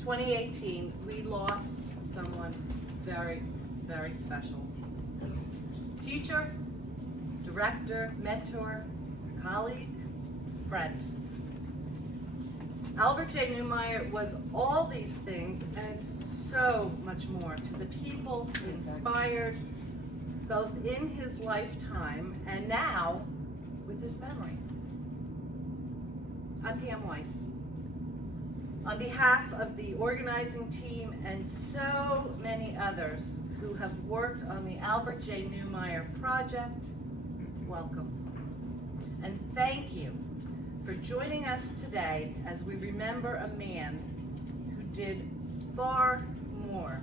2018, we lost someone very, very special. Teacher, director, mentor, colleague, friend. Albert J. Neumeier was all these things and so much more to the people he inspired, both in his lifetime and now with his memory. I'm Pam Weiss. On behalf of the organizing team and so many others who have worked on the Albert J. Neumeier project, welcome. And thank you for joining us today as we remember a man who did far more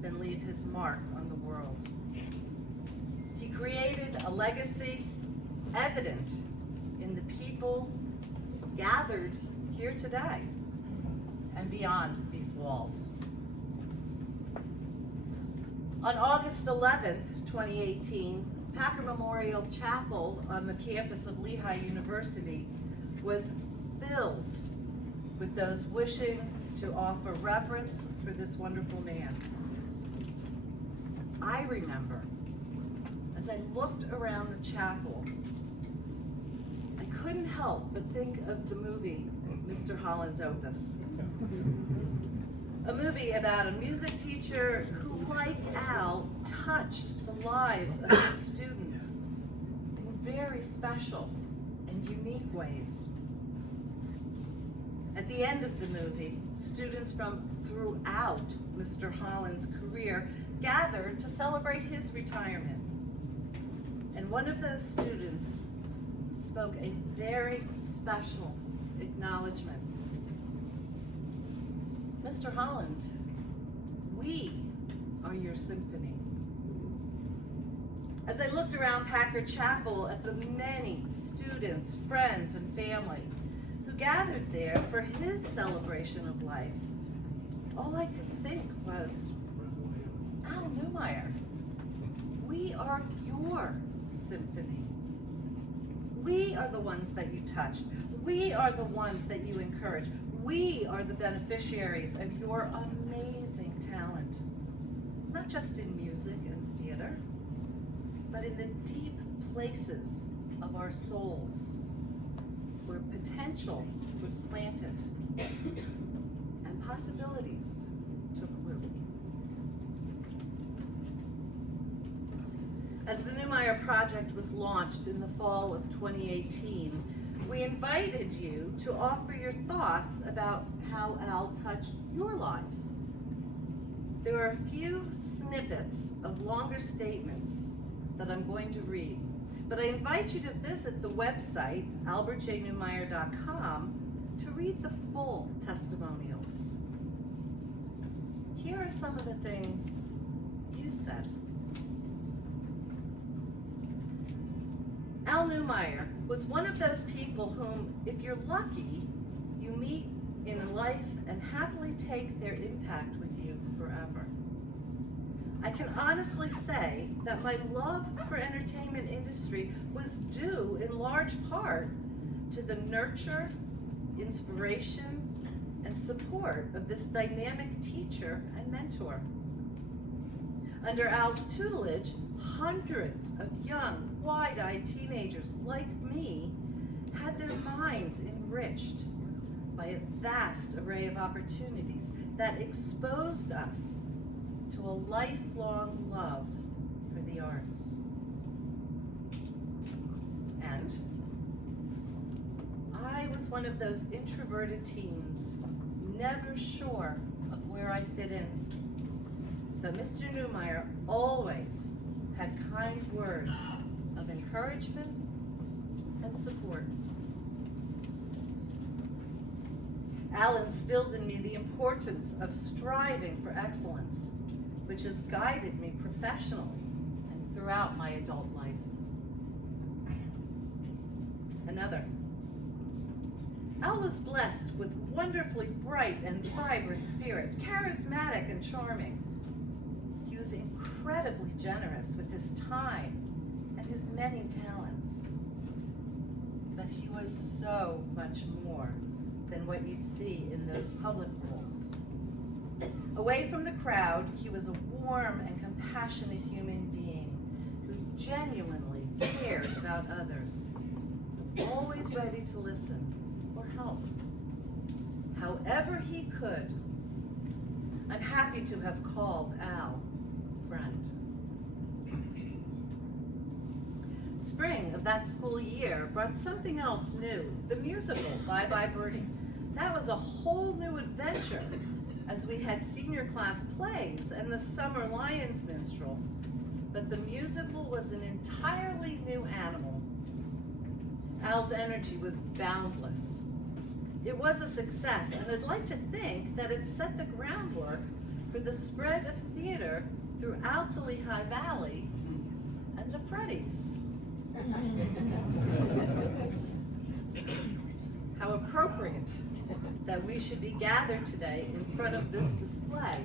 than leave his mark on the world. He created a legacy evident in the people gathered here today and beyond these walls. On August 11th, 2018, Packer Memorial Chapel on the campus of Lehigh University was filled with those wishing to offer reverence for this wonderful man. I remember, as I looked around the chapel, I couldn't help but think of the movie, Mr. Holland's Opus. A movie about a music teacher who, like Al, touched the lives of his students in very special and unique ways. At the end of the movie, students from throughout Mr. Holland's career gathered to celebrate his retirement. And one of those students spoke a very special acknowledgement. Mr. Holland, we are your symphony. As I looked around Packard Chapel at the many students, friends, and family who gathered there for his celebration of life, all I could think was, Al Neumeier, we are your symphony. We are the ones that you touched. We are the ones that you encourage. We are the beneficiaries of your amazing talent, not just in music and theater, but in the deep places of our souls where potential was planted and possibilities took root. As the Neumeier Project was launched in the fall of 2018, we invited you to offer your thoughts about how Al touched your lives. There are a few snippets of longer statements that I'm going to read, but I invite you to visit the website, albertjneumeier.com, to read the full testimonials. Here are some of the things you said. Al Neumeier was one of those people whom, if you're lucky, you meet in life and happily take their impact with you forever. I can honestly say that my love for entertainment industry was due in large part to the nurture, inspiration, and support of this dynamic teacher and mentor. Under Al's tutelage, hundreds of young, wide-eyed teenagers like me had their minds enriched by a vast array of opportunities that exposed us to a lifelong love for the arts. And I was one of those introverted teens, never sure of where I fit in. But Mr. Neumeier always had kind words of encouragement and support. Al instilled in me the importance of striving for excellence, which has guided me professionally and throughout my adult life. Another. Al was blessed with wonderfully bright and vibrant spirit, charismatic and charming. He was incredibly generous with his time and his many talents. But he was so much more than what you'd see in those public roles. Away from the crowd, he was a warm and compassionate human being who genuinely cared about others, always ready to listen or help, however he could. I'm happy to have called Al friend. Spring of that school year brought something else new, the musical, Bye Bye Birdie. That was a whole new adventure, as we had senior class plays and the summer Lions Minstrel, but the musical was an entirely new animal. Al's energy was boundless. It was a success, and I'd like to think that it set the groundwork for the spread of theater throughout the Lehigh Valley and the Freddies. How appropriate that we should be gathered today in front of this display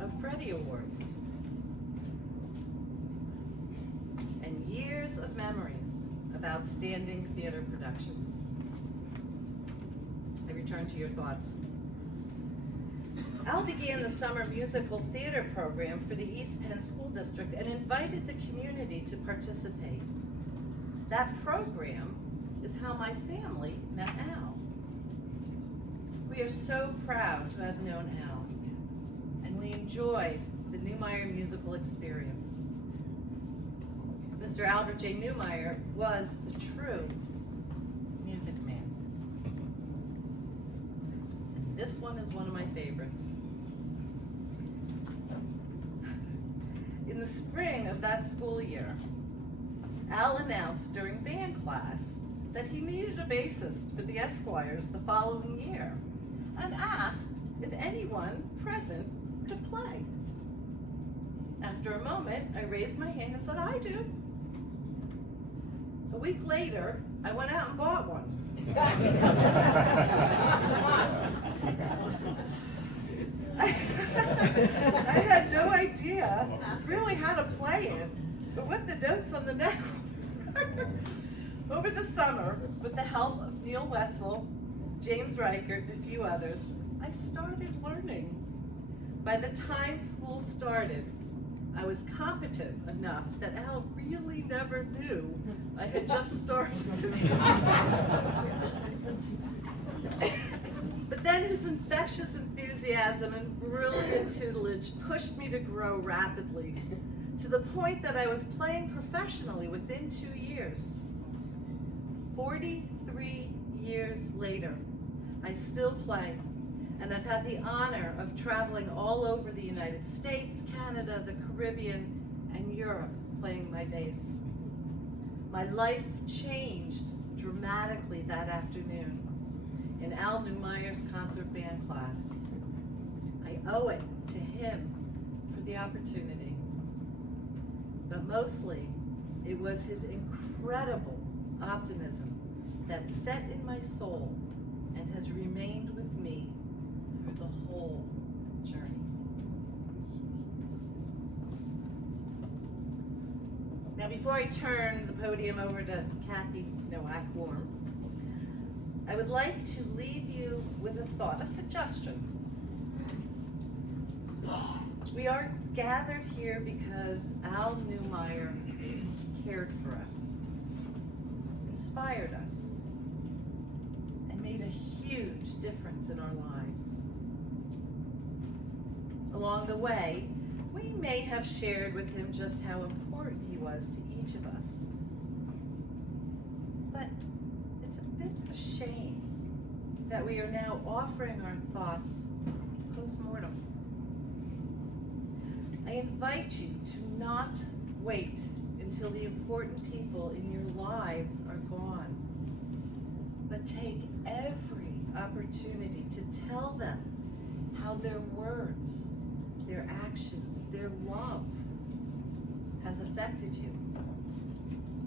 of Freddie Awards. And years of memories of outstanding theater productions. I return to your thoughts. Al began the summer musical theater program for the East Penn School District and invited the community to participate. That program is how my family met Al. We are so proud to have known Al, and we enjoyed the Newmeyer musical experience. Mr. Albert J. Newmeyer was the true music man. And this one is one of my favorites. In the spring of that school year, Al announced during band class that he needed a bassist for the Esquires the following year and asked if anyone present could play. After a moment, I raised my hand and said, I do. A week later, I went out and bought one. I had no idea really how to play it, but with the notes on the neck. Over the summer, with the help of Neil Wetzel, James Reichert, and a few others, I started learning. By the time school started, I was competent enough that Al really never knew I had just started. But then his infectious enthusiasm and brilliant tutelage pushed me to grow rapidly, to the point that I was playing professionally within 2 years. 43 years later, I still play, and I've had the honor of traveling all over the United States, Canada, the Caribbean, and Europe playing my bass. My life changed dramatically that afternoon in Al Newmeyer's concert band class. I owe it to him for the opportunity. But mostly, it was his incredible optimism that set in my soul and has remained with me through the whole journey. Now, before I turn the podium over to Kathy Nowak-Warm, I would like to leave you with a thought, a suggestion. We are gathered here because Al Newmeyer cared for us, inspired us, and made a huge difference in our lives. Along the way, we may have shared with him just how important he was to each of us. But it's a bit of a shame that we are now offering our thoughts post-mortem. I invite you to not wait until the important people in your lives are gone, but take every opportunity to tell them how their words, their actions, their love has affected you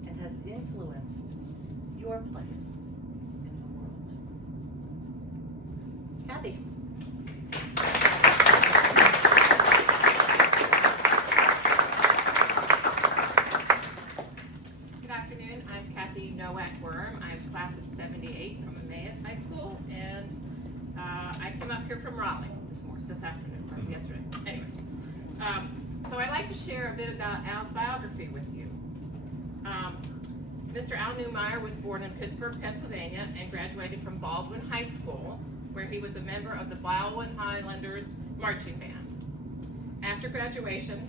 and has influenced your place in the world. Kathy. Good afternoon, I'm Kathy Nowak-Worm. I'm class of '78 from Emmaus High School, and I I came up here from Raleigh this afternoon, or yesterday. Anyway, so I'd like to share a bit about Al's biography with you. Mr. Al Newmeyer was born in Pittsburgh, Pennsylvania, and graduated from Baldwin High School, where he was a member of the Baldwin Highlanders Marching Band. After graduation,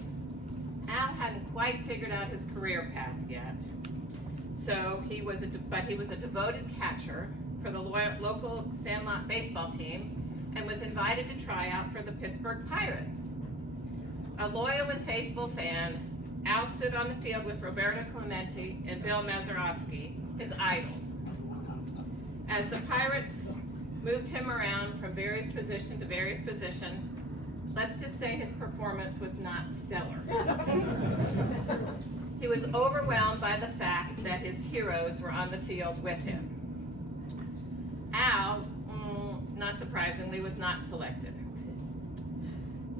Al hadn't quite figured out his career path yet, so he was a devoted catcher for the local Sandlot baseball team and was invited to try out for the Pittsburgh Pirates. A loyal and faithful fan, Al stood on the field with Roberto Clemente and Bill Mazeroski, his idols. As the Pirates moved him around from various position to various position, let's just say his performance was not stellar. He was overwhelmed by the fact that his heroes were on the field with him. Al, not surprisingly, was not selected.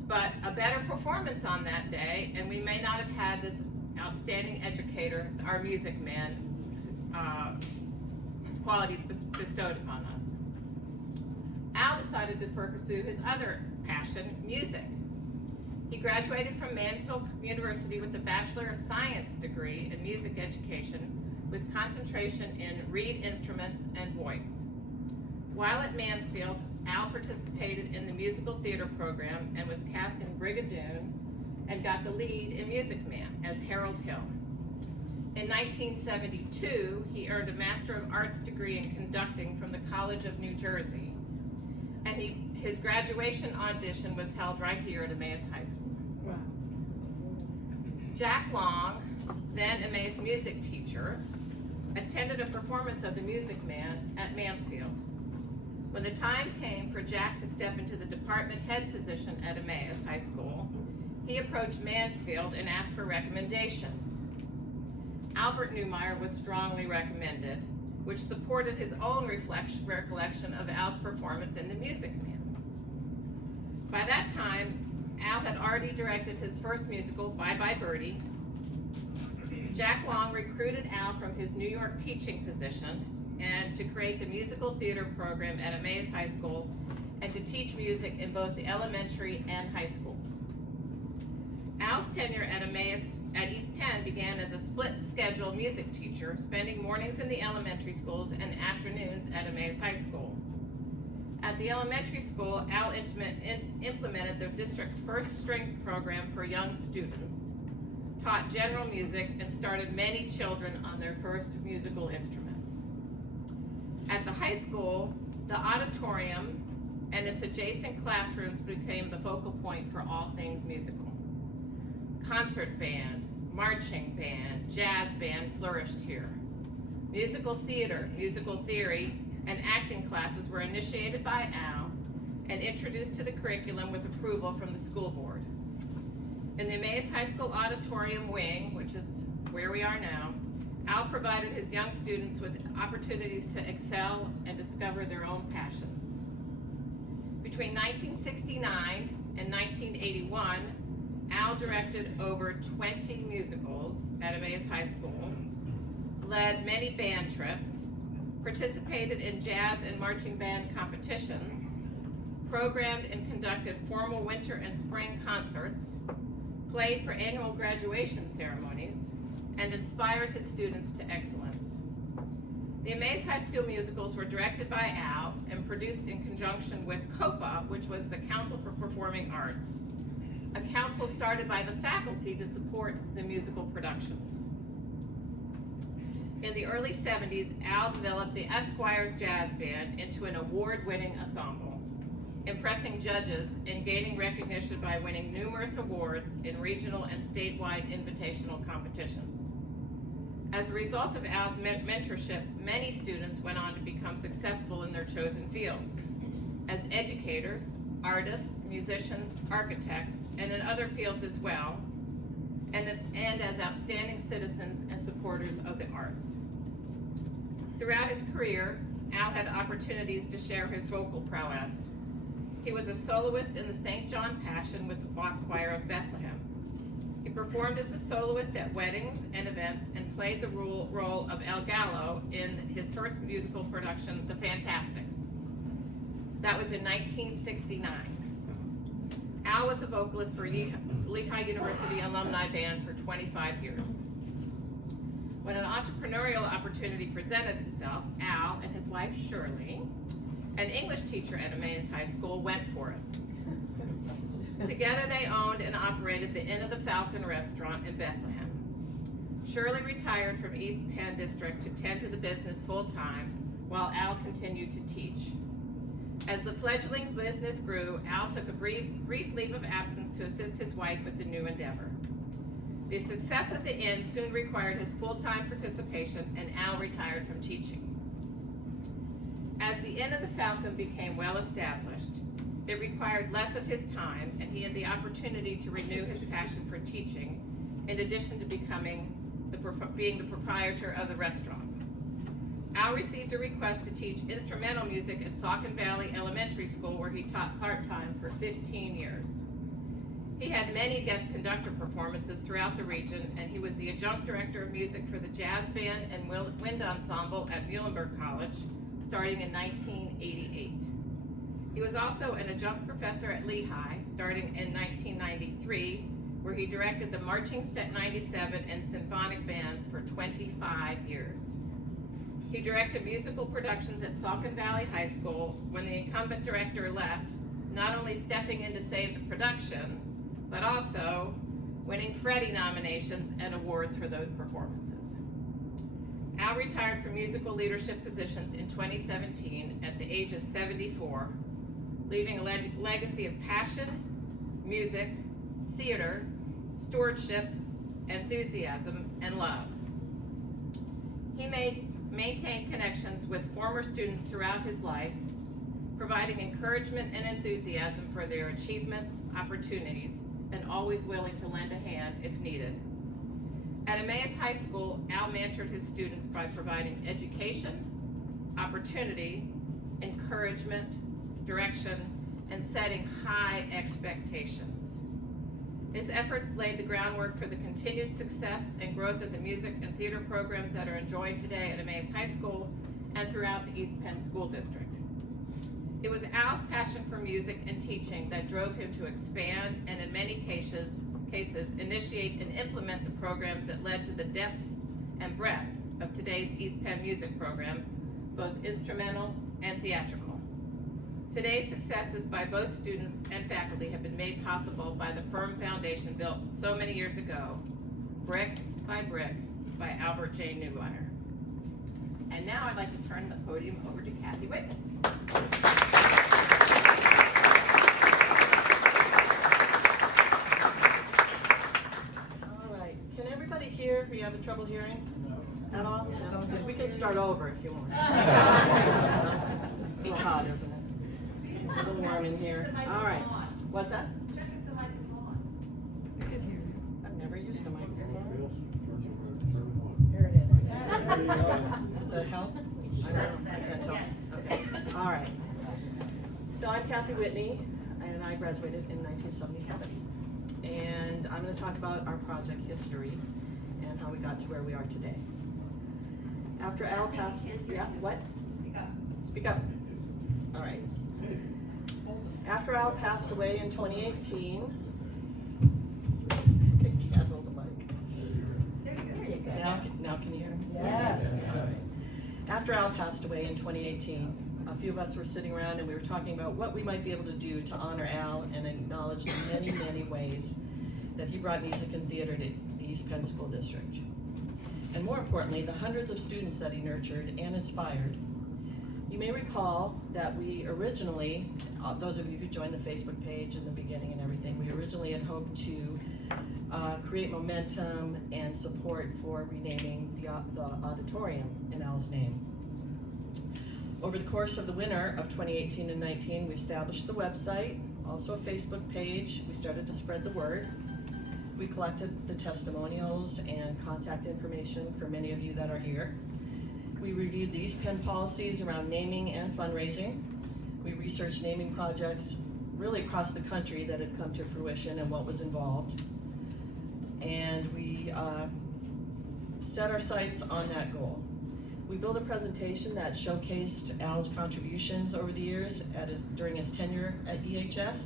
But a better performance on that day, and we may not have had this outstanding educator, our music man, qualities bestowed upon us. Al decided to pursue his other passion, music. He graduated from Mansfield University with a Bachelor of Science degree in music education with concentration in reed instruments and voice. While at Mansfield, Al participated in the musical theater program and was cast in Brigadoon and got the lead in Music Man as Harold Hill. In 1972, he earned a Master of Arts degree in conducting from the College of New Jersey, and his graduation audition was held right here at Emmaus High School. Wow. Jack Long, then Emmaus music teacher, attended a performance of the Music Man at Mansfield. When the time came for Jack to step into the department head position at Emmaus High School, he approached Mansfield and asked for recommendations. Albert Newmeyer was strongly recommended, which supported his own recollection of Al's performance in the Music Man. By that time, Al had already directed his first musical, Bye Bye Birdie. Jack Long recruited Al from his New York teaching position and to create the musical theater program at Emmaus High School and to teach music in both the elementary and high schools. Al's tenure at Emmaus at East Penn began as a split-schedule music teacher, spending mornings in the elementary schools and afternoons at Emmaus High School. At the elementary school, Al implemented the district's first strings program for young students, taught general music, and started many children on their first musical instruments. At the high school, the auditorium and its adjacent classrooms became the focal point for all things musical. Concert band, marching band, jazz band flourished here. Musical theater, musical theory, and acting classes were initiated by Al and introduced to the curriculum with approval from the school board. In the Emmaus High School auditorium wing, which is where we are now, Al provided his young students with opportunities to excel and discover their own passions. Between 1969 and 1981, Al directed over 20 musicals at Emmaus High School, led many band trips, participated in jazz and marching band competitions, programmed and conducted formal winter and spring concerts, played for annual graduation ceremonies, and inspired his students to excellence. The Emmaus High School musicals were directed by Al and produced in conjunction with COPA, which was the Council for Performing Arts, a council started by the faculty to support the musical productions. In the early 70s, Al developed the Esquires Jazz Band into an award-winning ensemble, impressing judges and gaining recognition by winning numerous awards in regional and statewide invitational competitions. As a result of Al's mentorship, many students went on to become successful in their chosen fields as educators, artists, musicians, architects, and in other fields as well, and as outstanding citizens and supporters of the arts. Throughout his career, Al had opportunities to share his vocal prowess. He was a soloist in the St. John Passion with the Plaque Choir of Bethlehem. He performed as a soloist at weddings and events and played the role of El Gallo in his first musical production, The Fantastics. That was in 1969. Al was a vocalist for Lehigh University Alumni Band for 25 years. When an entrepreneurial opportunity presented itself, Al and his wife Shirley, an English teacher at Emmaus High School, went for it. Together they owned and operated the Inn of the Falcon restaurant in Bethlehem. Shirley retired from East Penn District to tend to the business full-time, while Al continued to teach. As the fledgling business grew, Al took a brief leave of absence to assist his wife with the new endeavor. The success of the inn soon required his full-time participation, and Al retired from teaching. As the Inn of the Falcon became well established, it required less of his time, and he had the opportunity to renew his passion for teaching, in addition to being the proprietor of the restaurant. Al received a request to teach instrumental music at Saucon Valley Elementary School, where he taught part-time for 15 years. He had many guest conductor performances throughout the region, and he was the adjunct director of music for the jazz band and wind ensemble at Muhlenberg College, starting in 1988. He was also an adjunct professor at Lehigh, starting in 1993, where he directed the Marching Set 97 and symphonic bands for 25 years. He directed musical productions at Saucon Valley High School when the incumbent director left, not only stepping in to save the production, but also winning Freddie nominations and awards for those performances. Al retired from musical leadership positions in 2017 at the age of 74, leaving a legacy of passion, music, theater, stewardship, enthusiasm, and love. He maintained connections with former students throughout his life, providing encouragement and enthusiasm for their achievements, opportunities, and always willing to lend a hand if needed. At Emmaus High School, Al mentored his students by providing education, opportunity, encouragement, direction, and setting high expectations. His efforts laid the groundwork for the continued success and growth of the music and theater programs that are enjoyed today at Emmaus High School and throughout the East Penn School District. It was Al's passion for music and teaching that drove him to expand and in many cases initiate and implement the programs that led to the depth and breadth of today's East Penn music program, both instrumental and theatrical. Today's successes by both students and faculty have been made possible by the firm foundation built so many years ago, brick by Albert J. Newmeyer. And now I'd like to turn the podium over to Kathy Whitman. All right, can everybody hear? Are you having trouble hearing? No. At all? No? Because we can start over if you want. It's a little hot, isn't it? A little warm in here. All right. What's that? Check if the mic is on. I've never used a microphone. Here it is. Does that help? I can't tell. Okay. All right. So I'm Kathy Whitney, and I graduated in 1977. And I'm going to talk about our project history and how we got to where we are today. After Al passed, yeah, what? Speak up. Speak up. All right. After Al passed away in 2018, can't hold the mic. There you go. Now can you hear me? Yeah. After Al passed away in 2018, a few of us were sitting around and we were talking about what we might be able to do to honor Al and acknowledge the many, many ways that he brought music and theater to the East Penn School District. And more importantly, the hundreds of students that he nurtured and inspired. You may recall that we originally, those of you who joined the Facebook page in the beginning and everything, we originally had hoped to create momentum and support for renaming the auditorium in Al's name. Over the course of the winter of 2018 and 19, we established the website, also a Facebook page. We started to spread the word. We collected the testimonials and contact information for many of you that are here. We reviewed the East Penn policies around naming and fundraising. We researched naming projects really across the country that had come to fruition and what was involved. And we set our sights on that goal. We built a presentation that showcased Al's contributions over the years during his tenure at EHS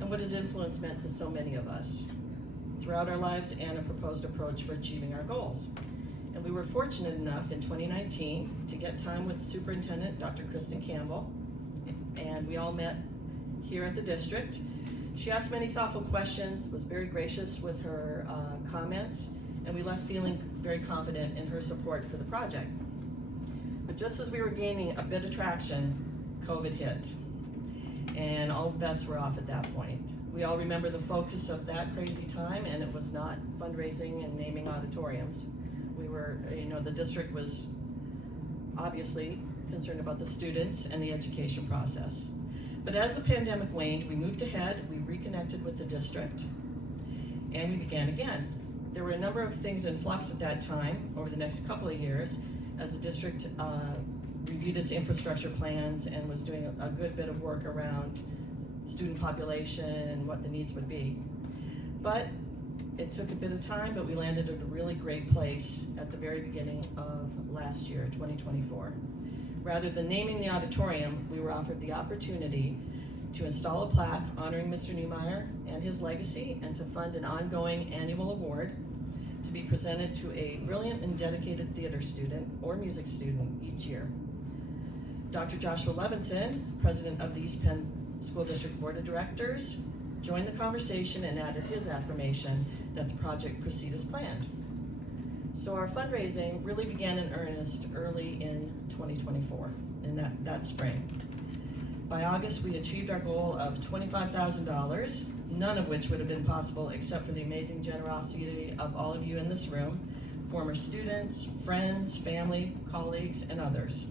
and what his influence meant to so many of us throughout our lives and a proposed approach for achieving our goals. And we were fortunate enough in 2019 to get time with Superintendent Dr. Kristen Campbell, and we all met here at the district. She asked many thoughtful questions, was very gracious with her comments, and we left feeling very confident in her support for the project. But just as we were gaining a bit of traction, COVID hit, and all bets were off at that point. We all remember the focus of that crazy time, and it was not fundraising and naming auditoriums. We were, the district was obviously concerned about the students and the education process. But as the pandemic waned, we moved ahead, we reconnected with the district, and we began again. There were a number of things in flux at that time over the next couple of years as the district reviewed its infrastructure plans and was doing a good bit of work around student population and what the needs would be. But it took a bit of time, but we landed at a really great place at the very beginning of last year, 2024. Rather than naming the auditorium, we were offered the opportunity to install a plaque honoring Mr. Neumeier and his legacy, and to fund an ongoing annual award to be presented to a brilliant and dedicated theater student or music student each year. Dr. Joshua Levinson, president of the East Penn School District Board of Directors, joined the conversation and added his affirmation that the project proceed as planned. So our fundraising really began in earnest early in 2024, in that spring. By August, we achieved our goal of $25,000, none of which would have been possible except for the amazing generosity of all of you in this room, former students, friends, family, colleagues, and others.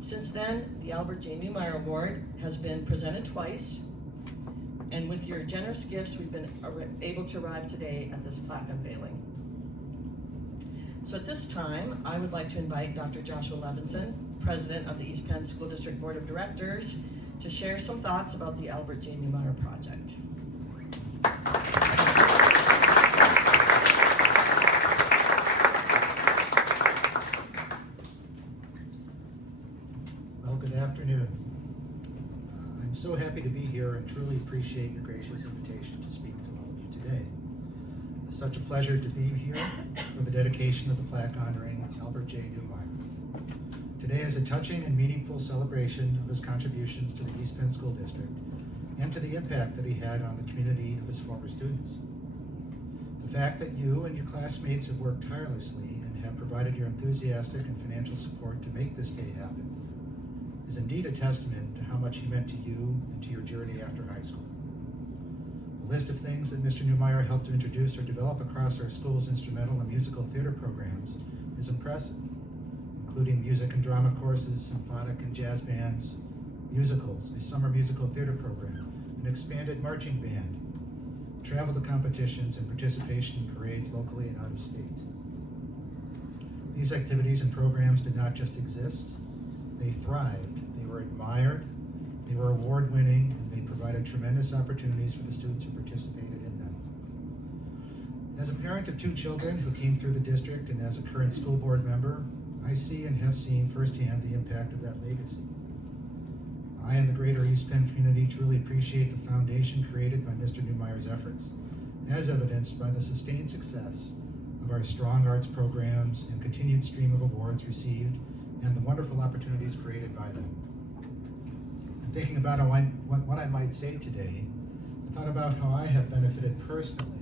Since then, the Albert J. Neumeier Award has been presented twice, and with your generous gifts, we've been able to arrive today at this plaque unveiling. So at this time, I would like to invite Dr. Joshua Levinson, President of the East Penn School District Board of Directors, to share some thoughts about the Albert J. Neumeier project. Well, good afternoon. I'm so happy to be here and truly appreciate your gracious invitation to speak to all of you today. It's such a pleasure to be here for the dedication of the plaque honoring Albert J. Neumeier. Today is a touching and meaningful celebration of his contributions to the East Penn School District and to the impact that he had on the community of his former students. The fact that you and your classmates have worked tirelessly and have provided your enthusiastic and financial support to make this day happen is indeed a testament to how much he meant to you and to your journey after high school. The list of things that Mr. Neumeier helped to introduce or develop across our school's instrumental and musical theater programs is impressive, including music and drama courses, symphonic and jazz bands, musicals, a summer musical theater program, an expanded marching band, travel to competitions, and participation in parades locally and out of state. These activities and programs did not just exist, they thrived, they were admired, they were award-winning, and they provided tremendous opportunities for the students who participated in them. As a parent of 2 children who came through the district and as a current school board member, I see and have seen firsthand the impact of that legacy. I and the greater East Penn community truly appreciate the foundation created by Mr. Neumeier's efforts, as evidenced by the sustained success of our strong arts programs and continued stream of awards received and the wonderful opportunities created by them. And thinking about what I might say today, I thought about how I have benefited personally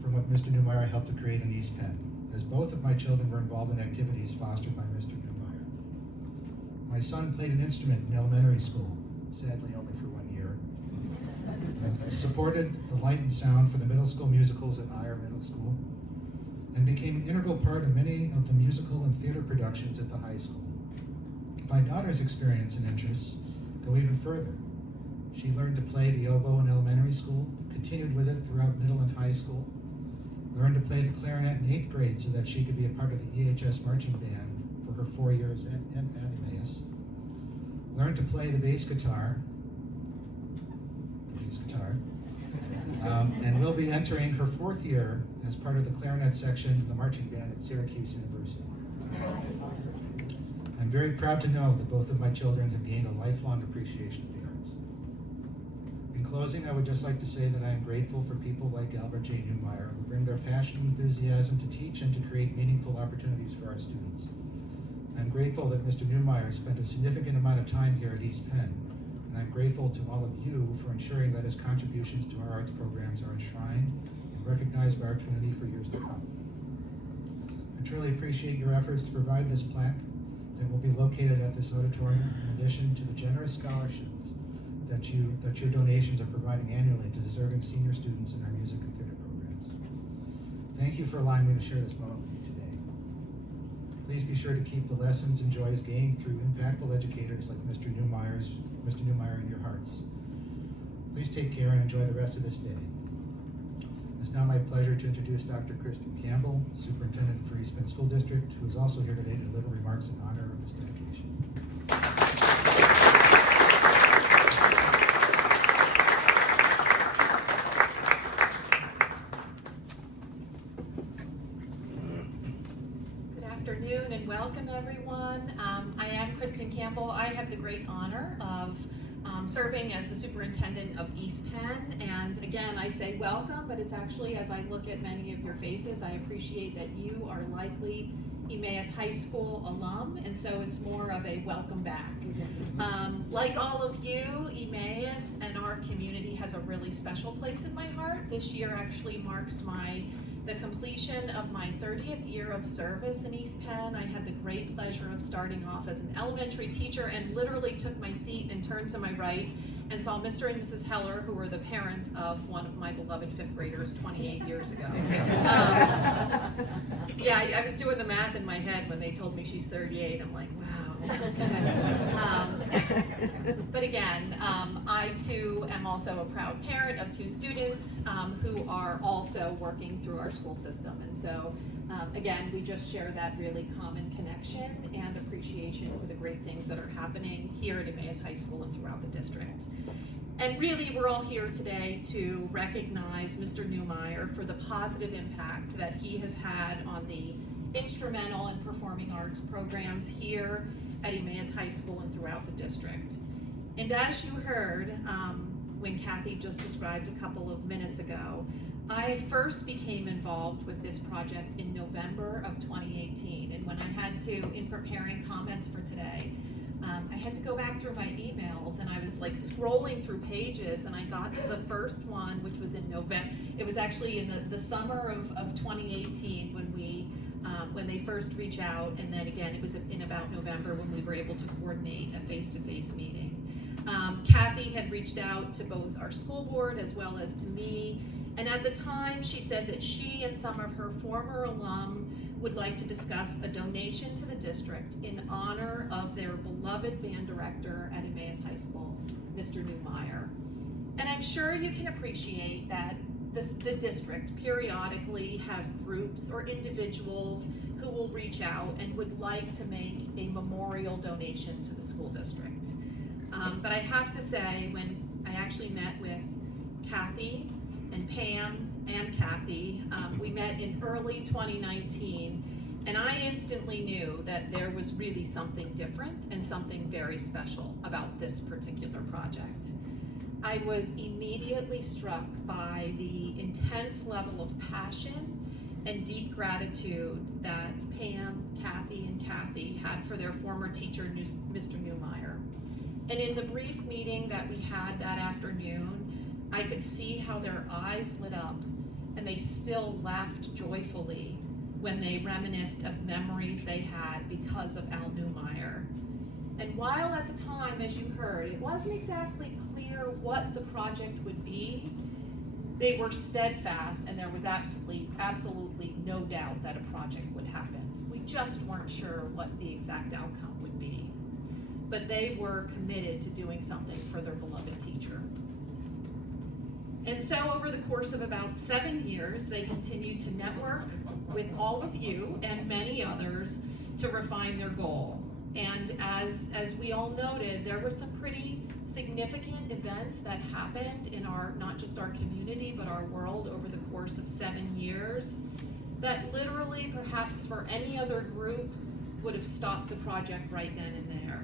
from what Mr. Neumeier helped to create in East Penn, as both of my children were involved in activities fostered by Mr. Neumeier. My son played an instrument in elementary school, sadly only for 1 year. I supported the light and sound for the middle school musicals at Eyre Middle School, and became an integral part of many of the musical and theater productions at the high school. My daughter's experience and interests go even further. She learned to play the oboe in elementary school, continued with it throughout middle and high school, learned to play the clarinet in 8th grade so that she could be a part of the EHS marching band for her 4 years at Emmaus, learned to play the bass guitar, and will be entering her 4th year as part of the clarinet section of the marching band at Syracuse University. I'm very proud to know that both of my children have gained a lifelong appreciation of the arts. In closing, I would just like to say that I am grateful for people like Albert J. Neumeier who bring their passion and enthusiasm to teach and to create meaningful opportunities for our students. I'm grateful that Mr. Neumeier spent a significant amount of time here at East Penn, and I'm grateful to all of you for ensuring that his contributions to our arts programs are enshrined and recognized by our community for years to come. I truly appreciate your efforts to provide this plaque that will be located at this auditorium, in addition to the generous scholarships that your donations are providing annually to deserving senior students in our music and theater programs. Thank you for allowing me to share this moment with you today. Please be sure to keep the lessons and joys gained through impactful educators like Mr. Neumeier in your hearts. Please take care and enjoy the rest of this day. It's now my pleasure to introduce Dr. Kristen Campbell, Superintendent for East Penn School District, who is also here today to deliver remarks in honor of this dedication. Good afternoon and welcome everyone. I am Kristen Campbell. I have the great honor of serving as the superintendent of East Penn, and again I say welcome, but it's actually, as I look at many of your faces, I appreciate that you are likely Emmaus High School alum, and so it's more of a welcome back. Like all of you, Emmaus and our community has a really special place in my heart. This year actually marks the completion of my 30th year of service in East Penn. I had the great pleasure of starting off as an elementary teacher and literally took my seat and turned to my right and saw Mr. and Mrs. Heller, who were the parents of one of my beloved fifth graders 28 years ago. Yeah, I was doing the math in my head when they told me she's 38. I'm like, wow. But again, I too am also a proud parent of two students who are also working through our school system. And so, again, we just share that really common connection and appreciation for the great things that are happening here at Emmaus High School and throughout the district. And really, we're all here today to recognize Mr. Neumeier for the positive impact that he has had on the instrumental and performing arts programs here at Emmaus High School and throughout the district. And as you heard when Kathy just described a couple of minutes ago, I first became involved with this project in November of 2018. And when I had to, in preparing comments for today, I had to go back through my emails, and I was like scrolling through pages, and I got to the first one, which was in November. It was actually in the summer of 2018 when they first reached out, and then again it was in about November when we were able to coordinate a face-to-face meeting. Kathy had reached out to both our school board as well as to me, and at the time she said that she and some of her former alum would like to discuss a donation to the district in honor of their beloved band director at Emmaus High School, Mr. Neumeier. And I'm sure you can appreciate that the district periodically have groups or individuals who will reach out and would like to make a memorial donation to the school district. But I have to say, when I actually met with Kathy and Pam and Kathy, we met in early 2019, and I instantly knew that there was really something different and something very special about this particular project. I was immediately struck by the intense level of passion and deep gratitude that Pam, Kathy, and Kathy had for their former teacher, Mr. Neumeier. And in the brief meeting that we had that afternoon, I could see how their eyes lit up and they still laughed joyfully when they reminisced of memories they had because of Al Neumeier. And while at the time, as you heard, it wasn't exactly clear what the project would be, they were steadfast, and there was absolutely no doubt that a project would happen. We just weren't sure what the exact outcome would be. But they were committed to doing something for their beloved teacher. And so over the course of about 7 years, they continued to network with all of you and many others to refine their goal. And as we all noted, there were some pretty significant events that happened in not just our community, but our world over the course of 7 years that literally, perhaps for any other group, would have stopped the project right then and there.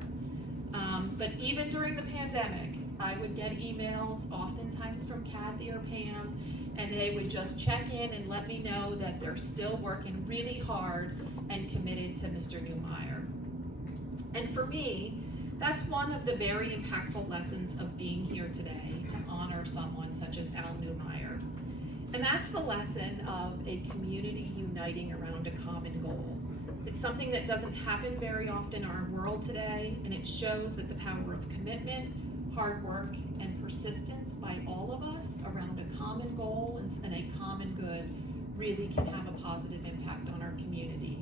But even during the pandemic, I would get emails, oftentimes from Kathy or Pam, and they would just check in and let me know that they're still working really hard and committed to Mr. Neumeier. And for me, that's one of the very impactful lessons of being here today, to honor someone such as Al Neumeier. And that's the lesson of a community uniting around a common goal. It's something that doesn't happen very often in our world today, and it shows that the power of commitment, hard work, and persistence by all of us around a common goal and a common good really can have a positive impact on our community.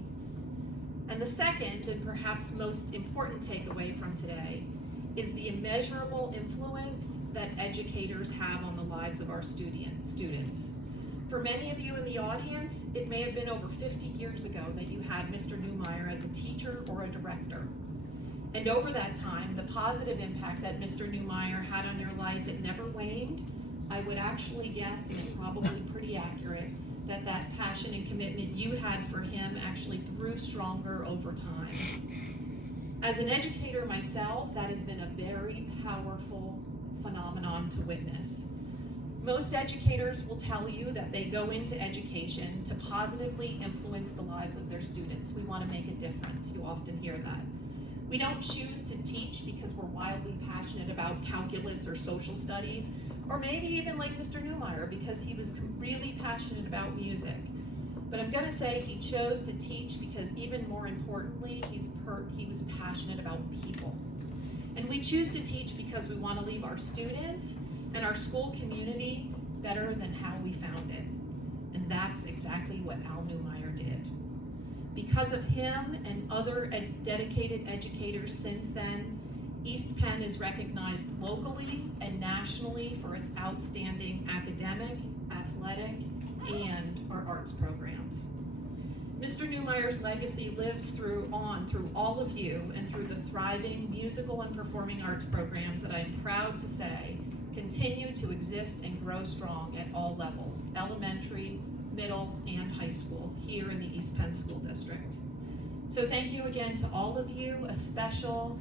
And the second, and perhaps most important takeaway from today, is the immeasurable influence that educators have on the lives of our students. For many of you in the audience, it may have been over 50 years ago that you had Mr. Neumeier as a teacher or a director. And over that time, the positive impact that Mr. Neumeier had on your life, it never waned. I would actually guess, and it's probably pretty accurate, that that passion and commitment you had for him actually grew stronger over time. As an educator myself, that has been a very powerful phenomenon to witness. Most educators will tell you that they go into education to positively influence the lives of their students. We want to make a difference. You often hear that. We don't choose to teach because we're wildly passionate about calculus or social studies, or maybe even like Mr. Neumeier because he was really passionate about music. But I'm going to say he chose to teach because, even more importantly, he was passionate about people. And we choose to teach because we want to leave our students and our school community better than how we found it. And that's exactly what Al Neumeier did. Because of him and other dedicated educators since then, East Penn is recognized locally and nationally for its outstanding academic, athletic, and our arts programs. Mr. Neumeier's legacy lives on through all of you and through the thriving musical and performing arts programs that I'm proud to say continue to exist and grow strong at all levels, elementary, middle, and high school here in the East Penn School District. So thank you again to all of you. A special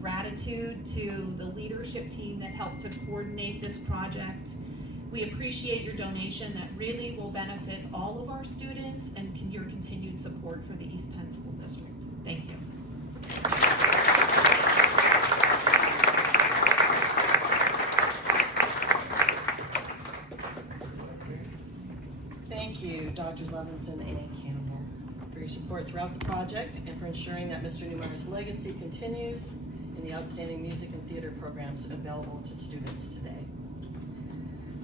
gratitude to the leadership team that helped to coordinate this project. We appreciate your donation that really will benefit all of our students and your continued support for the East Penn School District. Thank you. Thank you, Drs. Levinson and Campbell, for your support throughout the project and for ensuring that Mr. Neumeier's legacy continues in the outstanding music and theater programs available to students today.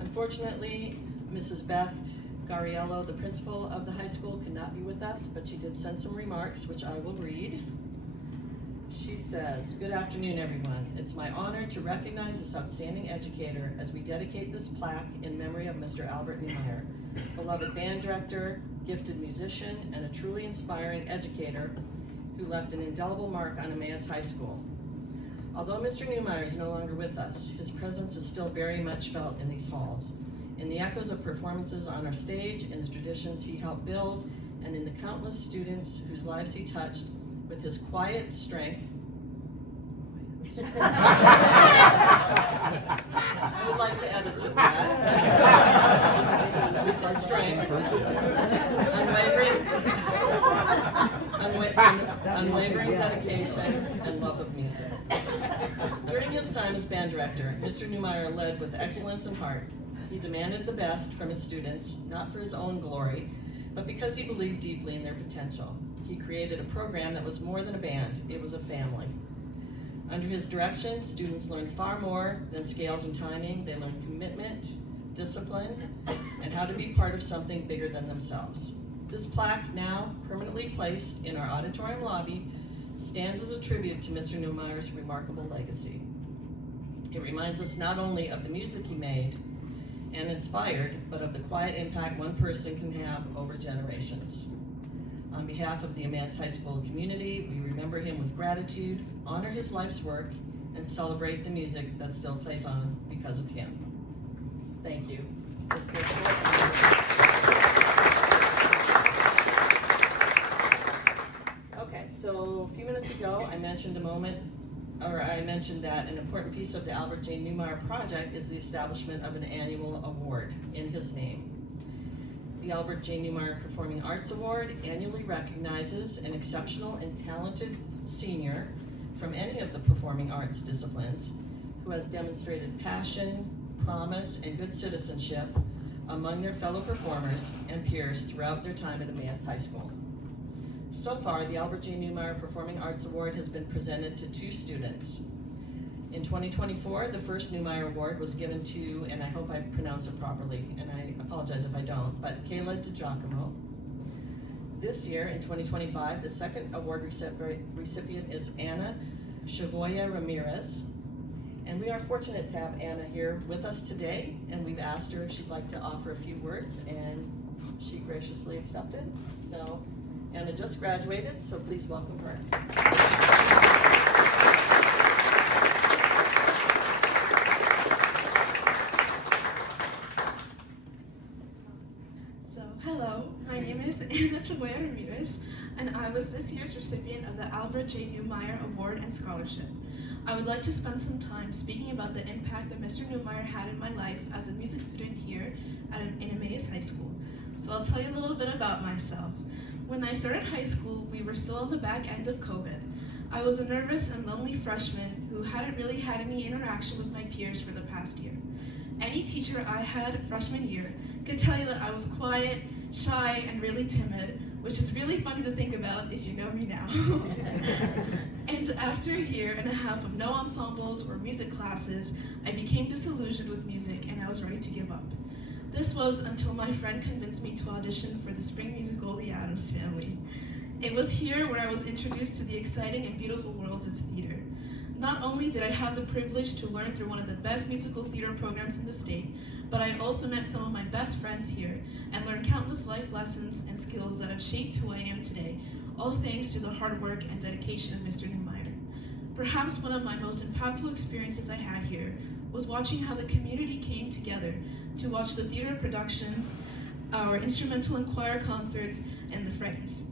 Unfortunately, Mrs. Beth Gariello, the principal of the high school, could not be with us, but she did send some remarks, which I will read. She says, "Good afternoon, everyone. It's my honor to recognize this outstanding educator as we dedicate this plaque in memory of Mr. Albert Neumeier, beloved band director, gifted musician, and a truly inspiring educator who left an indelible mark on Emmaus High School. Although Mr. Neumeier is no longer with us, his presence is still very much felt in these halls, in the echoes of performances on our stage, in the traditions he helped build, and in the countless students whose lives he touched with his quiet strength." I would like to edit to that. With his strength, unwavering dedication, and love of music. During his time as band director, Mr. Neumeier led with excellence and heart. He demanded the best from his students, not for his own glory, but because he believed deeply in their potential. He created a program that was more than a band, it was a family. Under his direction, students learned far more than scales and timing. They learned commitment, discipline, and how to be part of something bigger than themselves. This plaque, now permanently placed in our auditorium lobby, stands as a tribute to Mr. Neumeier's remarkable legacy. It reminds us not only of the music he made and inspired, but of the quiet impact one person can have over generations. On behalf of the Emmaus High School community, we remember him with gratitude, honor his life's work, and celebrate the music that still plays on because of him. Thank you. Okay, I mentioned that an important piece of the Albert J. Neumeier project is the establishment of an annual award in his name. The Albert J. Neumeier Performing Arts Award annually recognizes an exceptional and talented senior from any of the performing arts disciplines who has demonstrated passion, promise, and good citizenship among their fellow performers and peers throughout their time at Emmaus High School. So far, the Albert J. Neumeier Performing Arts Award has been presented to 2 students. In 2024, the first Neumeier Award was given to, and I hope I pronounce it properly, and I apologize if I don't, but Kayla DiGiacomo. This year, in 2025, the second award recipient is Anna Chavoya Ramirez. And we are fortunate to have Anna here with us today, and we've asked her if she'd like to offer a few words, and she graciously accepted. So Anna just graduated, so please welcome her. So, hello, my name is Anna Chavoya Ramirez, and I was this year's recipient of the Albert J. Neumeier Award and Scholarship. I would like to spend some time speaking about the impact that Mr. Neumeier had in my life as a music student here in Emmaus High School. So I'll tell you a little bit about myself. When I started high school, we were still on the back end of COVID. I was a nervous and lonely freshman who hadn't really had any interaction with my peers for the past year. Any teacher I had freshman year could tell you that I was quiet, shy, and really timid, which is really funny to think about if you know me now. And after a year and a half of no ensembles or music classes, I became disillusioned with music and I was ready to give up. This was until my friend convinced me to audition for the spring musical, The Addams Family. It was here where I was introduced to the exciting and beautiful world of theater. Not only did I have the privilege to learn through one of the best musical theater programs in the state, but I also met some of my best friends here and learned countless life lessons and skills that have shaped who I am today, all thanks to the hard work and dedication of Mr. Neumeier. Perhaps one of my most impactful experiences I had here was watching how the community came together to watch the theater productions, our instrumental and choir concerts, and the Freddies.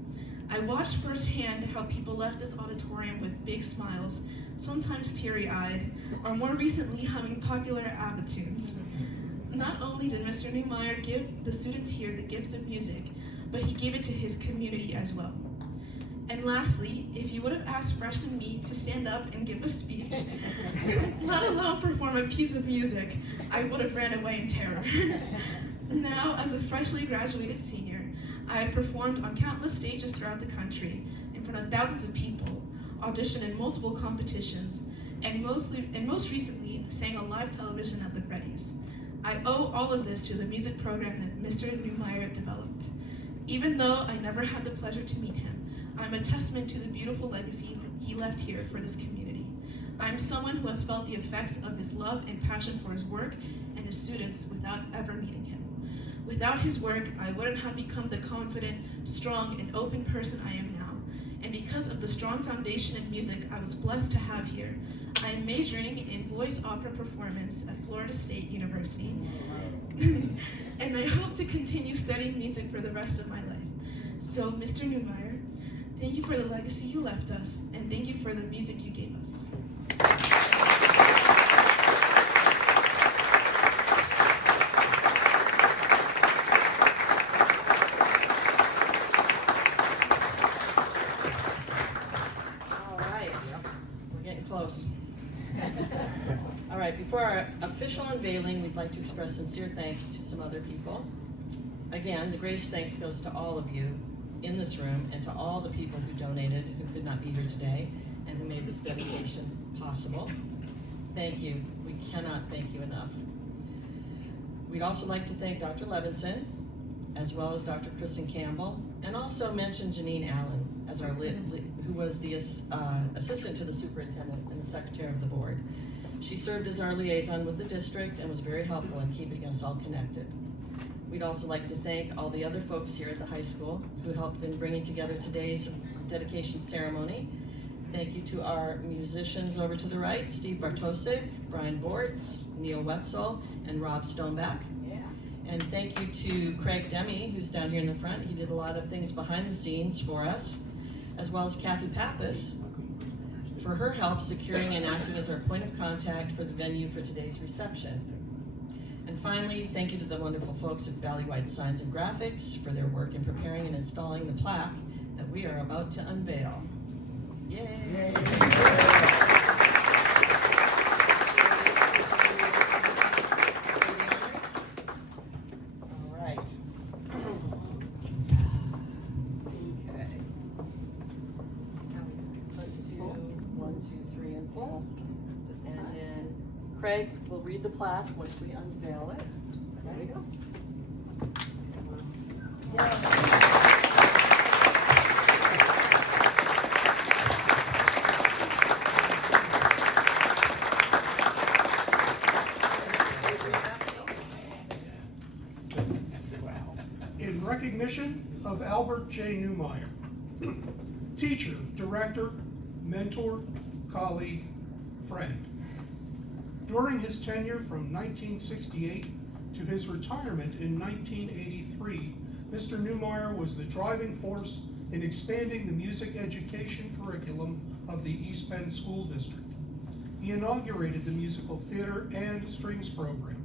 I watched firsthand how people left this auditorium with big smiles, sometimes teary-eyed, or more recently humming popular ABBA tunes. Not only did Mr. Neumeier give the students here the gift of music, but he gave it to his community as well. And lastly, if you would have asked freshman me to stand up and give a speech, let alone perform a piece of music, I would have ran away in terror. Now, as a freshly graduated senior, I have performed on countless stages throughout the country in front of thousands of people, auditioned in multiple competitions, and most recently sang on live television at the Freddies. I owe all of this to the music program that Mr. Neumeier developed. Even though I never had the pleasure to meet him, I'm a testament to the beautiful legacy he left here for this community. I'm someone who has felt the effects of his love and passion for his work and his students without ever meeting him. Without his work, I wouldn't have become the confident, strong, and open person I am now. And because of the strong foundation in music I was blessed to have here, I am majoring in voice opera performance at Florida State University. And I hope to continue studying music for the rest of my life. So, Mr. Neumeier, thank you for the legacy you left us, and thank you for the music you gave us. All right, we're getting close. All right, before our official unveiling, we'd like to express sincere thanks to some other people. Again, the greatest thanks goes to all of you in this room and to all the people who donated, who could not be here today, and who made this dedication possible. Thank you. We cannot thank you enough. We'd also like to thank Dr. Levinson, as well as Dr. Kristen Campbell, and also mention Janine Allen as our who was the assistant to the superintendent and the secretary of the board. She served as our liaison with the district and was very helpful in keeping us all connected. We'd also like to thank all the other folks here at the high school who helped in bringing together today's dedication ceremony. Thank you to our musicians over to the right, Steve Bartosik, Brian Bortz, Neil Wetzel, and Rob Stoneback. Yeah. And thank you to Craig Demme, who's down here in the front. He did a lot of things behind the scenes for us, as well as Kathy Pappas, for her help securing and acting as our point of contact for the venue for today's reception. And finally, thank you to the wonderful folks at Valleywide Signs and Graphics for their work in preparing and installing the plaque that we are about to unveil. Yay! All right. Okay. Let's do 1, 2, 3, and pull. And then Craig will read the plaque once we unveil it. There we go. In recognition of Albert J. Neumeier, teacher, director, mentor, colleague, friend. During his tenure from 1968 to his retirement in 1983, Mr. Neumeier was the driving force in expanding the music education curriculum of the East Bend School District. He inaugurated the musical theater and strings program.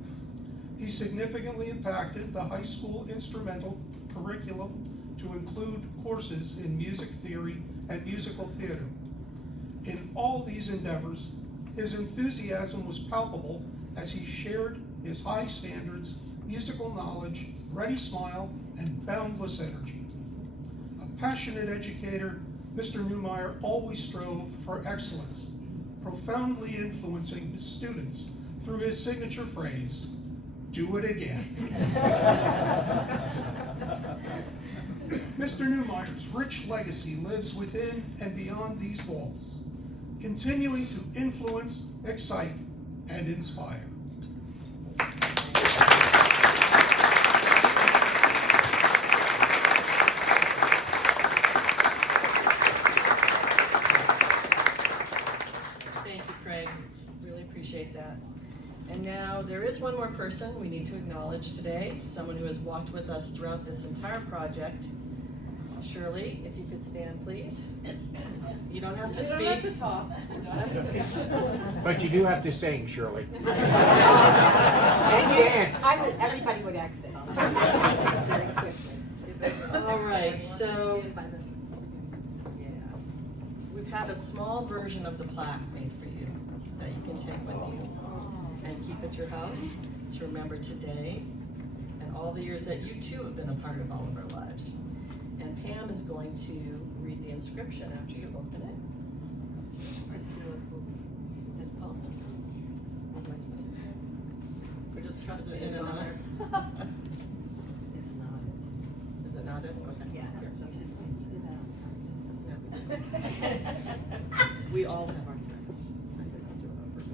He significantly impacted the high school instrumental curriculum to include courses in music theory and musical theater. In all these endeavors, his enthusiasm was palpable as he shared his high standards, musical knowledge, ready smile, and boundless energy. A passionate educator, Mr. Neumeier always strove for excellence, profoundly influencing his students through his signature phrase, "Do it again." Mr. Neumeier's rich legacy lives within and beyond these walls, continuing to influence, excite, and inspire. Thank you, Craig. Really appreciate that. And now there is one more person we need to acknowledge today, someone who has walked with us throughout this entire project. Shirley, if you could stand, please. You don't have to speak. You don't have to talk. But you do have to sing, Shirley. And dance. Everybody would exit. All right, so we've had a small version of the plaque made for you that you can take with you and keep at your house to remember today and all the years that you too have been a part of all of our lives. And Pam is going to read the inscription after you open it. Or just trust it in and on. It's not. Is it not it? Okay. Yeah. We all have our things. I did not do it on purpose.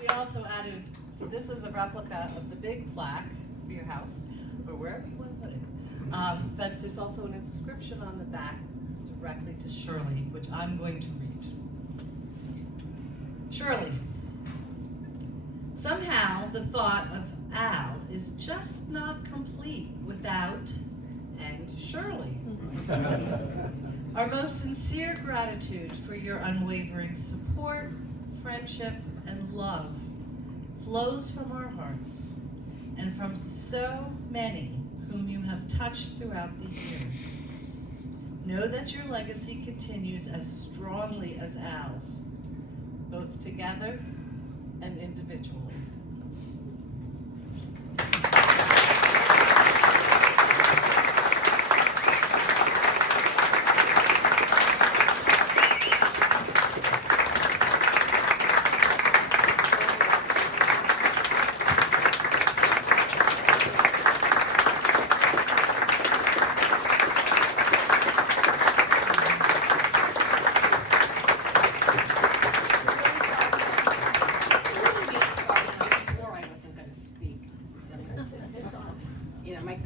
We also added, so this is a replica of the big plaque for your house, or wherever you want to put it. But there's also an inscription on the back directly to Shirley, which I'm going to read. Shirley, somehow the thought of Al is just not complete without and Shirley. Our most sincere gratitude for your unwavering support, friendship, and love flows from our hearts and from so many whom you have touched throughout the years. Know that your legacy continues as strongly as Al's, both together and individually.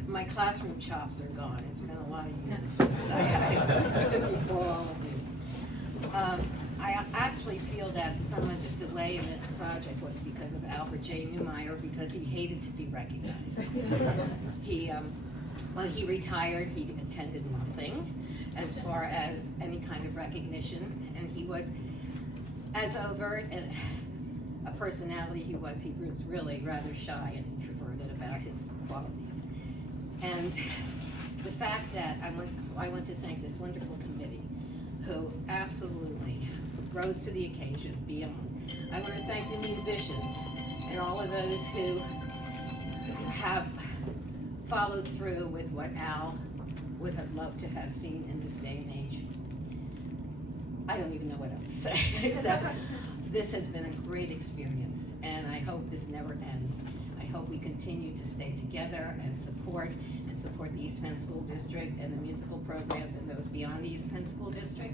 My classroom chops are gone. It's been a lot of years since I stood before all of you. I actually feel that some of the delay in this project was because of Albert J. Newmeyer, because he hated to be recognized. When he retired, he attended nothing as far as any kind of recognition, and he was as overt a personality he was really rather shy and introverted about his qualities. And the fact that I want to thank this wonderful committee who absolutely rose to the occasion beyond. I want to thank the musicians and all of those who have followed through with what Al would have loved to have seen in this day and age. I don't even know what else to say, except this has been a great experience, and I hope this never ends. I hope we continue to stay together and support the East Penn School District and the musical programs and those beyond the East Penn School District.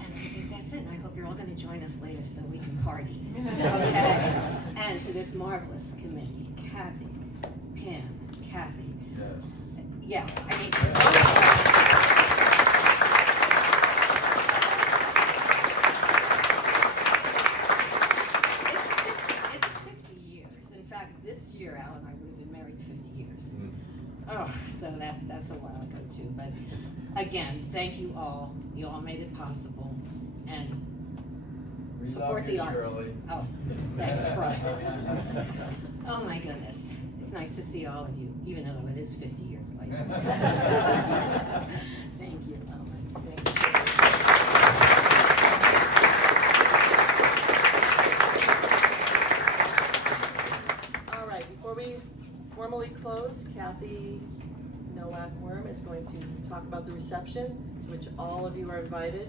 And I think that's it, and I hope you're all gonna join us later so we can party. Okay? And to this marvelous committee, Kathy, Pam, Kathy. Yeah, I mean, it's 50 years. In fact, this year, Al and I would have been married 50 years. Oh, so that's a while ago too. But again, thank you all. You all made it possible, and support the arts. Shirley. Oh, thanks, Brian. Oh my goodness, it's nice to see all of you, even though it is 50 years later. Thank you, Ellen. Thank you, Shirley. All right, before we formally close, Kathy Nowak-Worm is going to talk about the reception, to which all of you are invited.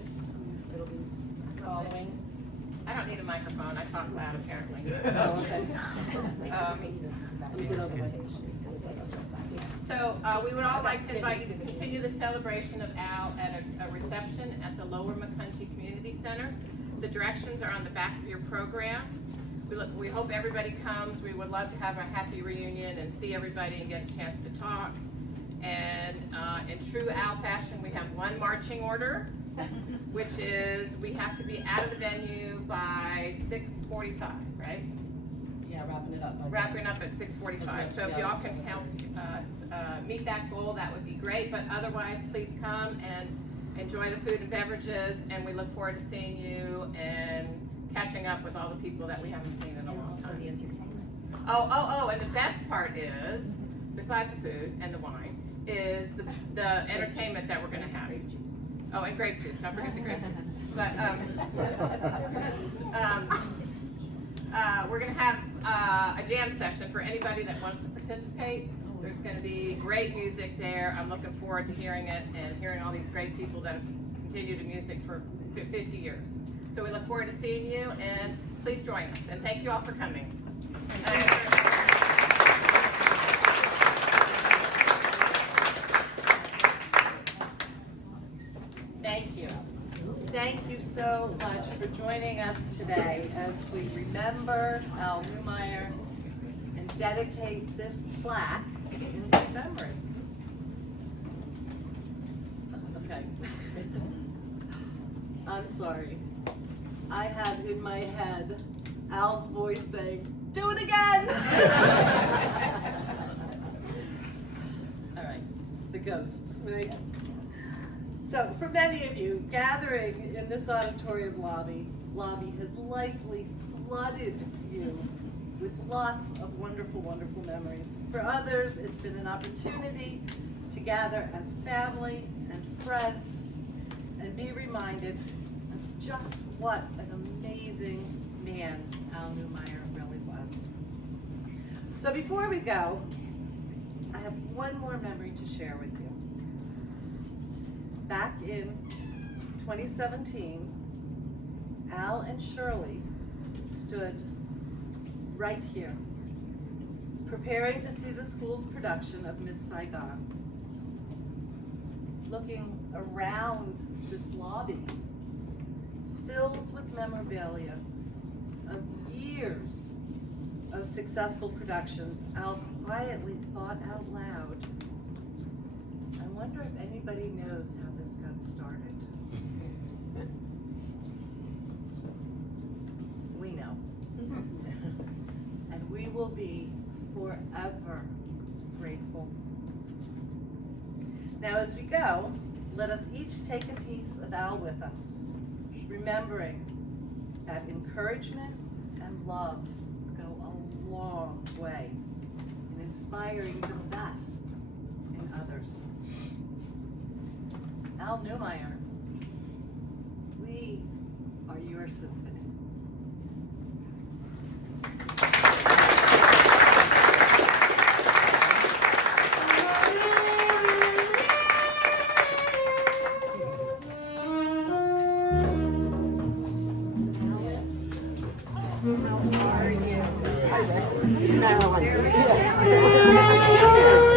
It'll be following. I don't need a microphone, I talk loud apparently. Oh, okay. We did all the way. So we would all like to invite you to continue the celebration of Al at a reception at the Lower McCunchie Community Center. The directions are on the back of your program. We hope everybody comes. We would love to have a happy reunion and see everybody and get a chance to talk. And in true Al fashion, we have one marching order, which is we have to be out of the venue by 6:45, right? Yeah, wrapping it up. Wrapping up at 6:45. So if y'all can help meet that goal, that would be great. But otherwise, please come and enjoy the food and beverages. And we look forward to seeing you and catching up with all the people that we haven't seen in a long Also time. the entertainment. And the best part is, besides the food and the wine, is the entertainment that we're gonna have. Oh, and grape juice, don't forget the grape juice. But, we're gonna have a jam session for anybody that wants to participate. There's gonna be great music there. I'm looking forward to hearing it and hearing all these great people that have continued in music for 50 years. So we look forward to seeing you, and please join us. And thank you all for coming. Thank you. Thank you so much for joining us today as we remember Al Newmeyer and dedicate this plaque in his memory. Okay. I'm sorry. I had in my head Al's voice saying, "Do it again!" All right, the ghosts, right? So for many of you, gathering in this auditorium lobby has likely flooded you with lots of wonderful, wonderful memories. For others, it's been an opportunity to gather as family and friends and be reminded of just what an amazing man Al Newmeyer really was. So before we go, I have one more memory to share with you. Back in 2017, Al and Shirley stood right here, preparing to see the school's production of Miss Saigon. Looking around this lobby, filled with memorabilia of years of successful productions, Al quietly thought out loud, I wonder if anybody knows how this got started. And we will be forever grateful. Now, as we go, let us each take a piece of Al with us, remembering that encouragement and love go a long way in inspiring the best in others. Al Neumeier, we are your symphony. Marilyn.